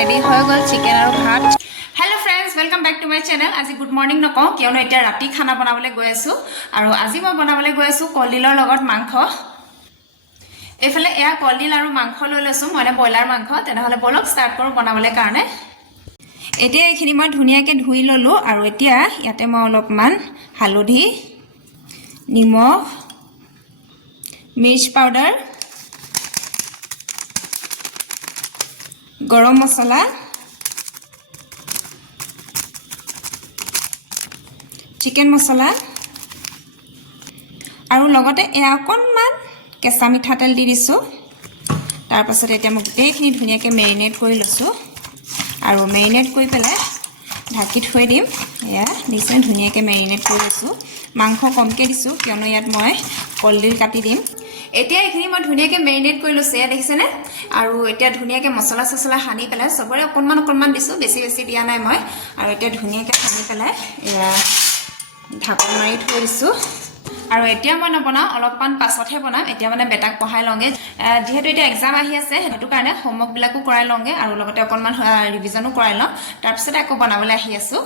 Ready হৈ গ'ল chicken আৰু ভাত। Hello' friends, welcome back to my channel. আজি গুড মৰ্ণিং নকওঁ, কিয়নো এতিয়া ৰাতি খানা বনাবলৈ গৈ আছোঁ। আৰু আজি মই বনাবলৈ গৈ আছোঁ কলডিলৰ লগত মাংস। এইফালে এয়া কলডিল আৰু মাংস লৈ লৈছোঁ, মানে ব্ৰইলাৰ মাংস। তেনেহ'লে বলক ষ্টাৰ্ট কৰোঁ বনাবলৈ কাৰণে। এতিয়া এইখিনি মই ধুনীয়াকৈ ধুই ল'লোঁ। আৰু এতিয়া ইয়াতে মই অলপমান হালধি, নিমখ, মিৰ্চ পাউডাৰ, গৰম মছলা, চিকেন মছলা আৰু লগতে এয়া অকণমান কেঁচা মিঠাতেল দি দিছোঁ। তাৰপাছত এতিয়া মই গোটেইখিনি ধুনীয়াকৈ মেৰিনেট কৰি লৈছোঁ। আৰু মেৰিনেট কৰি পেলাই ঢাকি থৈ দিম। এয়া দেখিছে ধুনীয়াকৈ মেৰিনেট কৰি লৈছোঁ। মাংস কমকৈ দিছোঁ, কিয়নো ইয়াত মই কলডিল কাটি দিম। এতিয়া এইখিনি মই ধুনীয়াকৈ মেৰিনেট কৰি লৈছোঁ, এয়া দেখিছেনে। আৰু এতিয়া ধুনীয়াকৈ মছলা চছলা সানি পেলাই চবৰে অকণমান অকণমান দিছোঁ, বেছি বেছি দিয়া নাই মই। আৰু এতিয়া ধুনীয়াকৈ সানি পেলাই এয়া ঢাকোন মাৰি থৈ দিছোঁ। আৰু এতিয়া মই নবনাওঁ, অলপমান পাছতহে বনাম। এতিয়া মানে বেটাক পঢ়াই লওঁগৈ, যিহেতু এতিয়া এক্সাম আহি আছে, সেইটো কাৰণে হোমৱৰ্কবিলাকো কৰাই লওঁগৈ আৰু লগতে অকণমান ৰিভিজনো কৰাই লওঁ। তাৰপিছতে আকৌ বনাবলৈ আহি আছোঁ।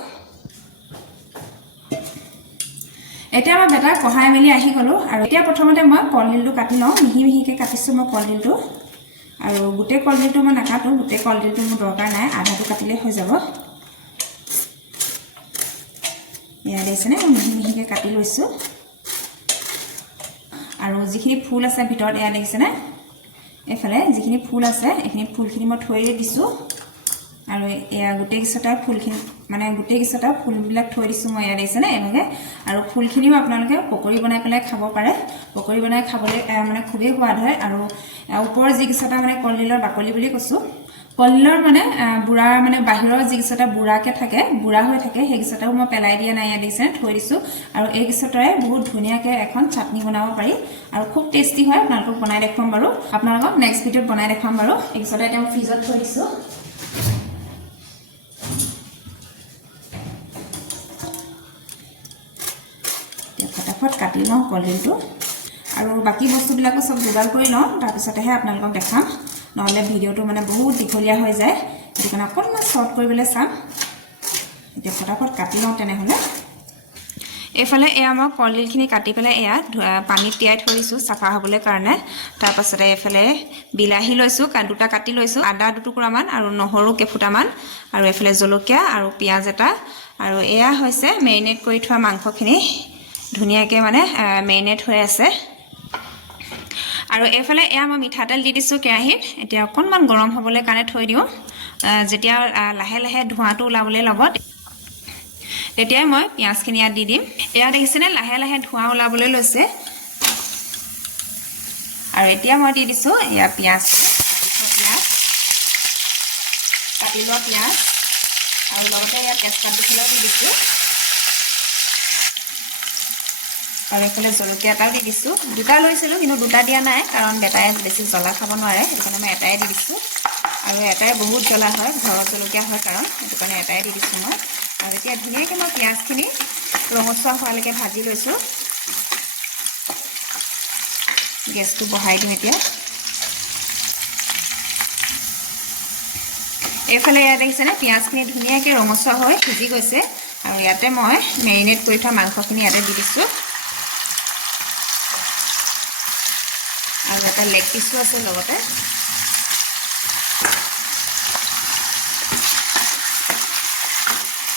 এতিয়া মই বেটাক পঢ়াই মেলি আহি গ'লোঁ। আৰু এতিয়া প্ৰথমতে মই কলডিলটো কাটি লওঁ। মিহি মিহিকৈ কাটিছোঁ মই কলডিলটো। আৰু গোটেই কলডিলটো মই নাকাটোঁ, গোটেই কলডিলটো মোৰ দৰকাৰ নাই, আধাটো কাটিলেই হৈ যাব। এয়া দেখিছেনে, মিহি মিহিকৈ কাটি লৈছোঁ। আৰু যিখিনি ফুল আছে ভিতৰত এয়া দেখিছেনে, এইফালে যিখিনি ফুল আছে এইখিনি ফুলখিনি মই থৈ দিছোঁ। আৰু এয়া গোটেইকেইটা ফুলখিনি মানে গোটেইকেইটা ফুলবিলাক থৈ দিছোঁ মই, এয়া দেখিছেনে এনেকৈ। আৰু ফুলখিনিও আপোনালোকে পকৰি বনাই পেলাই খাব পাৰে। পকৰি বনাই খাবলৈ মানে খুবেই সোৱাদ হয়। আৰু ওপৰৰ যিকেইটা মানে কলডিলৰ বাকলি বুলি কৈছোঁ, কলডিলৰ মানে বুঢ়া মানে বাহিৰৰ যিকেইটা বুঢ়াকৈ থাকে, বুঢ়া হৈ থাকে, সেইকেইটাও মই পেলাই দিয়া নাই, ইয়াত দিছে থৈ দিছোঁ। আৰু এইকেইটাৰে বহুত ধুনীয়াকৈ এখন চাটনি বনাব পাৰি আৰু খুব টেষ্টি হয়। আপোনালোকক বনাই দেখুৱাম বাৰু, আপোনালোকক নেক্সট ভিডিঅ'ত বনাই দেখুৱাম বাৰু। এইকেইটা এতিয়া মই ফ্ৰিজত থৈ দিছোঁ। ফটাফট কাটি লওঁ কলডিলটো। আৰু বাকী বস্তুবিলাকো চব যোগাৰ কৰি লওঁ, তাৰপিছতেহে আপোনালোকক দেখাম। নহ'লে ভিডিঅ'টো মানে বহুত দীঘলীয়া হৈ যায়, সেইটো কাৰণে অকণমান শ্বৰ্ট কৰিবলৈ চাম। এতিয়া ফটাফট কাটি লওঁ তেনেহ'লে। এইফালে এয়া মই কলডিলখিনি কাটি পেলাই এয়া পানীত তিয়াই থৈ দিছোঁ চাফা হ'বলৈ কাৰণে। তাৰপাছতে এইফালে বিলাহী লৈছোঁ, দুটা কাটি লৈছোঁ, আদা দুটুকুৰামান আৰু নহৰু কেইফুটামান, আৰু এইফালে জলকীয়া আৰু পিঁয়াজ এটা। আৰু এয়া হৈছে মেৰিনেট কৰি থোৱা মাংসখিনি, ধুনীয়াকৈ মানে মেৰিনেট হৈ আছে। আৰু এইফালে এয়া মই মিঠাতেল দি দিছোঁ কেৰাহীত। এতিয়া অকণমান গৰম হ'বলৈ কাৰণে থৈ দিওঁ। যেতিয়া লাহে লাহে ধোঁৱাটো ওলাবলৈ ল'ব, তেতিয়াই মই পিঁয়াজখিনি ইয়াত দি দিম। এয়া দেখিছেনে লাহে লাহে ধোঁৱা ওলাবলৈ লৈছে। আৰু এতিয়া মই দি দিছোঁ এয়া পিঁয়াজ, কাটি লোৱা পিঁয়াজ, আৰু লগতে ইয়াত তেজপাত দিছোঁ। আৰু এইফালে জলকীয়া এটাও দি দিছোঁ। দুটা লৈছিলোঁ, কিন্তু দুটা দিয়া নাই, কাৰণ বেটাই বেছি জ্বলা খাব নোৱাৰে, সেইটো কাৰণে মই এটাই দি দিছোঁ। আৰু এটাই বহুত জ্বলা হয়, ঘৰৰ জলকীয়া হয় কাৰণ, সেইটো কাৰণে এটাই দি দিছোঁ মই। আৰু এতিয়া ধুনীয়াকৈ মই পিঁয়াজখিনি ৰঙচুৱা হোৱালৈকে ভাজি লৈছোঁ। গেছটো বঢ়াই দিওঁ এতিয়া। এইফালে ইয়াত দেখিছেনে পিঁয়াজখিনি ধুনীয়াকৈ ৰঙচুৱা হৈ সিজি গৈছে। আৰু ইয়াতে মই মেৰিনেট কৰি থোৱা মাংসখিনি ইয়াতে দি দিছোঁ। আৰু এটা লেগ পিচো আছে লগতে।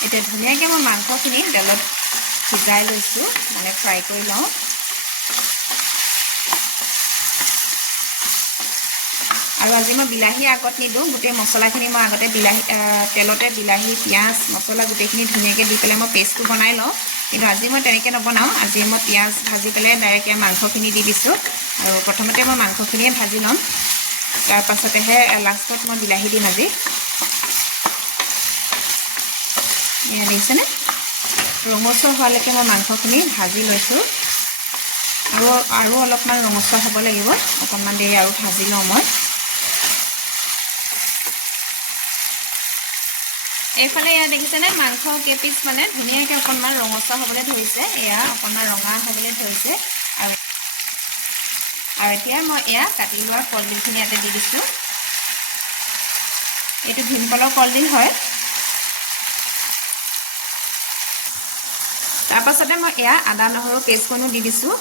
এতিয়া ধুনীয়াকৈ মই মাংসখিনি তেলত সিজাই লৈছোঁ, মানে ফ্ৰাই কৰি লওঁ। আৰু আজি মই বিলাহী আগত নিদিওঁ, গোটেই মছলাখিনি মই আগতে তেলতে বিলাহী, পিঁয়াজ, মছলা গোটেইখিনি ধুনীয়াকৈ দি পেলাই মই পেষ্টটো বনাই লওঁ। কিন্তু আজি মই তেনেকৈ নবনাওঁ। আজি মই পিঁয়াজ ভাজি পেলাই ডাইৰেক্ট মাংসখিনি দি দিছোঁ। আৰু প্ৰথমতে মই মাংসখিনিয়ে ভাজি ল'ম, তাৰপাছতেহে লাষ্টত মই বিলাহী দিম আজি। এয়া দেখিছেনে ৰঙচুৱা হোৱালৈকে মই মাংসখিনি ভাজি লৈছোঁ। আৰু অলপমান ৰঙচুৱা হ'ব লাগিব, অকণমান দেৰি আৰু ভাজি লওঁ মই। এইফালে এয়া দেখিছেনে মাংস কেইপিচ মানে ধুনীয়াকৈ অকণমান ৰঙচুৱা হ'বলৈ ধৰিছে, এয়া অকণমান ৰঙা হ'বলৈ ধৰিছে। আৰু এতিয়া মই এয়া কাটি লোৱা কলডিলখিনি ইয়াতে দি দিছোঁ। এইটো ভীমকলৰ কলডিল হয়। তাৰপাছতে মই এয়া আদা নহৰু পেষ্টকণো দি দিছোঁ।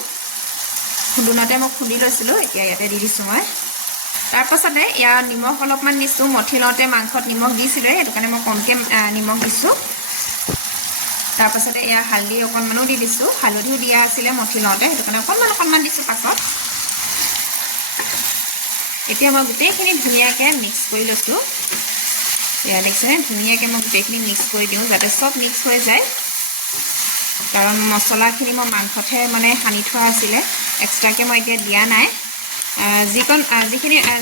খুন্দুনাতে মই খুন্দি লৈছিলোঁ, এতিয়া ইয়াতে দি দিছোঁ মই। তাৰপাছতে ইয়াত নিমখ অলপমান দিছোঁ। মঠি লওঁতে মাংসত নিমখ দিছিলোঁ, সেইটো কাৰণে মই কমকৈ নিমখ দিছোঁ। তাৰপাছতে এয়া হালধি অকণমানো দি দিছোঁ। হালধিও দিয়া আছিলে মঠি লওঁতে, সেইটো কাৰণে অকণমান দিছোঁ পাছত। এতিয়া মই গোটেইখিনি ধুনীয়াকৈ মিক্স কৰি লৈছোঁ। এয়া দেখিছেনে, ধুনীয়াকৈ মই গোটেইখিনি মিক্স কৰি দিওঁ যাতে চব মিক্স হৈ যায়। কাৰণ মছলাখিনি মই মাংসতহে মানে সানি থোৱা আছিলে, এক্সট্ৰাকৈ মই এতিয়া দিয়া নাই।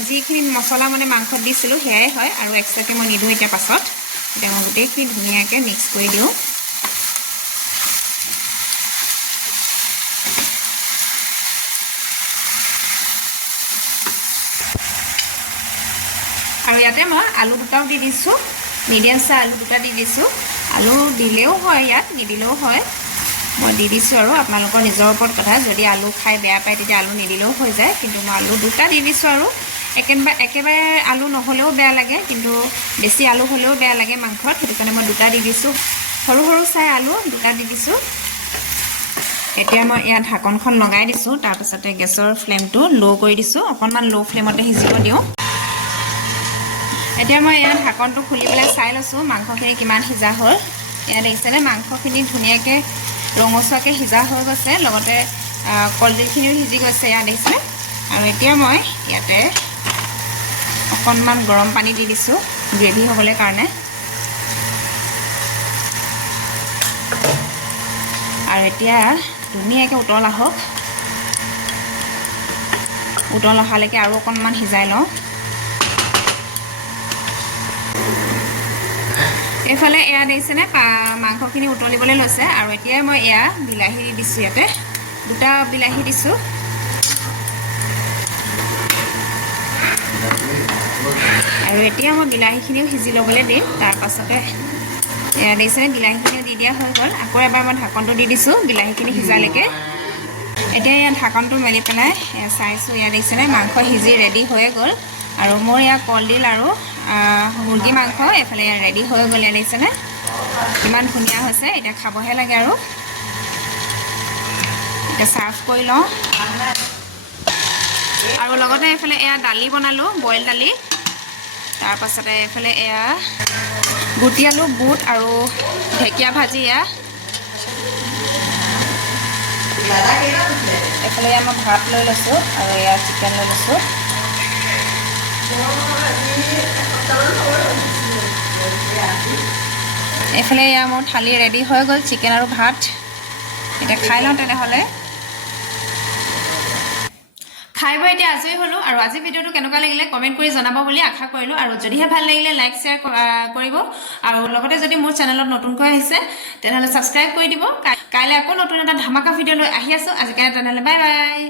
যিখিনি মছলা মানে মাংসত দিছিলোঁ সেয়াই হয়, আৰু এক্সট্ৰাকৈ মই নিদিওঁ এতিয়া পাছত। এতিয়া মই গোটেইখিনি ধুনীয়াকৈ মিক্স কৰি দিওঁ। আৰু ইয়াতে মই আলু দুটাও দি দিছোঁ, মিডিয়াম চাইজ আলু দুটা দি দিছোঁ। আলু দিলেও হয়, ইয়াত নিদিলেও হয়, মই দি দিছোঁ। আৰু আপোনালোকৰ নিজৰ ওপৰত কথা, যদি আলু খাই বেয়া পায় তেতিয়া আলু নিদিলেও হৈ যায়, কিন্তু মই আলু দুটা দি দিছোঁ। আৰু একেবাৰে আলু নহ'লেও বেয়া লাগে, কিন্তু বেছি আলু হ'লেও বেয়া লাগে মাংসত, সেইটো কাৰণে মই দুটা দি দিছোঁ। সৰু চাই আলু দুটা দি দিছোঁ। এতিয়া মই ইয়াত ঢাকনখন লগাই দিছোঁ। তাৰপিছতে গেছৰ ফ্লেমটো ল' কৰি দিছোঁ, অকণমান ল' ফ্লেমতে সিজিব দিওঁ। এতিয়া মই ইয়াত ঢাকনটো খুলি পেলাই চাই লৈছোঁ মাংসখিনি কিমান সিজা হ'ল। ইয়াত দেখিছেনে, মাংসখিনি ধুনীয়াকৈ ৰঙচুৱাকৈ সিজা হৈ গৈছে, লগতে কলডিলখিনিও সিজি গৈছে, ইয়াত দেখিছেনে। আৰু এতিয়া মই ইয়াতে অকণমান গৰম পানী দি দিছোঁ গ্ৰেভি হ'বলৈ কাৰণে। আৰু এতিয়া ধুনীয়াকৈ উতল আহক, উতল অহালৈকে আৰু অকণমান সিজাই লওঁ। এইফালে এয়া দেখিছেনে, মাংসখিনি উতলিবলৈ লৈছে। আৰু এতিয়াই মই এয়া বিলাহী দি দিছোঁ, ইয়াতে দুটা বিলাহী দিছোঁ। আৰু এতিয়া মই বিলাহীখিনিও সিজি ল'বলৈ দিম। তাৰপাছতে এয়া দেখিছেনে, বিলাহীখিনিও দি দিয়া হৈ গ'ল। আকৌ এবাৰ মই ঢাকনটো দি দিছোঁ বিলাহীখিনি সিজালৈকে। এতিয়া ইয়াত ঢাকনটো মেলি পেলাই চাইছোঁ, ইয়াত দেখিছেনে মাংস সিজি ৰেডি হৈয়ে গ'ল। আৰু মোৰ ইয়াত কলডিল আৰু মুৰ্গী মাংস এইফালে ৰেডি হৈ গ'ল। ইয়াত দেখিছেনে ইমান ধুনীয়া হৈছে, এতিয়া খাবহে লাগে। আৰু এতিয়া ছাৰ্ভ কৰি লওঁ। আৰু লগতে এইফালে এয়া দালি বনালোঁ, বইল দালি। তাৰপাছতে এইফালে এয়া গুটি আলু, বুট আৰু ঢেকীয়া ভাজি। এইফালে এয়া মই ভাত লৈ লৈছোঁ, আৰু এয়া চিকেন লৈ লৈছোঁ। এইফালে এয়া মোৰ থালি ৰেডি হৈ গ'ল, চিকেন আৰু ভাত। এতিয়া খাই লওঁ তেনেহ'লে। খাই বৈ এতিয়া আজৰি হ'লোঁ। আৰু আজি ভিডিঅ'টো কেনেকুৱা লাগিলে কমেণ্ট কৰি জনাব বুলি আশা কৰিলোঁ। আৰু যদিহে ভাল লাগিলে লাইক শ্বেয়াৰ কৰিব। আৰু লগতে যদি মোৰ চেনেলত নতুনকৈ আহিছে তেনেহ'লে ছাবস্ক্ৰাইব কৰি দিব। কাইলৈ আকৌ নতুন এটা ধামাকা ভিডিঅ' লৈ আহি আছোঁ। আজিৰ কাৰণে তেনেহ'লে বাই বাই।